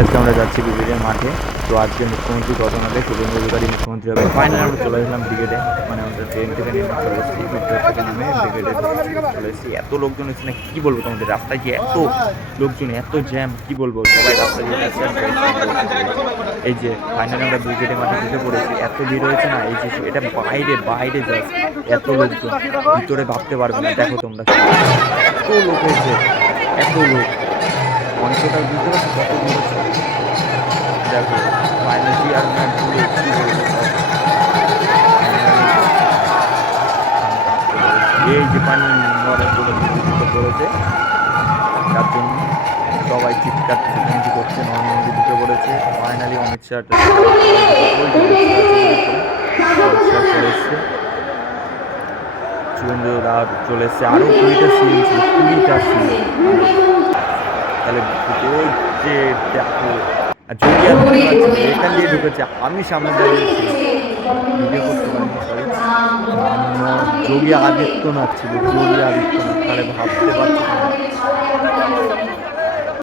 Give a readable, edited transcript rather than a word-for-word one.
আজকে আমরা যাচ্ছি ব্রিগেডের মাঠে। তো আজকে মুখ্যমন্ত্রী ঘটনাতে শুভেন্দু অধিকারী মুখ্যমন্ত্রী হবে। ফাইনালি আমরা চলে এসলাম ব্রিগেডে, মানে আমরা ট্রেন থেকে নেমে চলে এসেছি, ভিক্টোরিয়া থেকে নেমে ব্রিগেডে চলে এসেছি। এত লোকজন এসেছে না, কী বলবো তোমাদের, রাস্তায় যে এত লোকজন, এত জ্যাম, কি বলবো, সবাই রাস্তায় দিয়ে যাচ্ছে আর এই যে ফাইনালি আমরা ব্রিগেডে মাঠে ঢুকে পড়েছি। এত ভিড় হয়েছে না, এই যে এটা বাইরে বাইরে জাস্ট এত লোকজন, ভিতরে ভাবতে পারবে না। দেখো তোমরা, এত লোক হয়েছে, এত লোক, মঞ্চটা বুঝতে পারছো কত দূর হচ্ছে। দেখো ফাইনাল চেয়ারম্যান পুরো কী বলবো সব এই যে পানি নরেন্দ্র মোদী পড়েছে, তার জন্য সবাই চিৎকার চেঁচামেচি করছে। নরেন্দ্র মোদী ঢুকে পড়েছে ফাইনালি। অমিত শাহ চলে এসছে, শুভেন্দু চলে এসছে। আরও 20টা সিন ছিল, 20টা সিন। তাহলে ওই যে দেখো, আর যোগী আদিত্যনাথ এখান দিয়ে ঢুকেছে, আমি সামনে দাঁড়িয়েছি, ভিডিও করতে পারিনি, সরি। যোগী আদিত্যনাথ ছিল, যোগী আদিত্যনাথ, তাহলে ভাবতে পারছি না।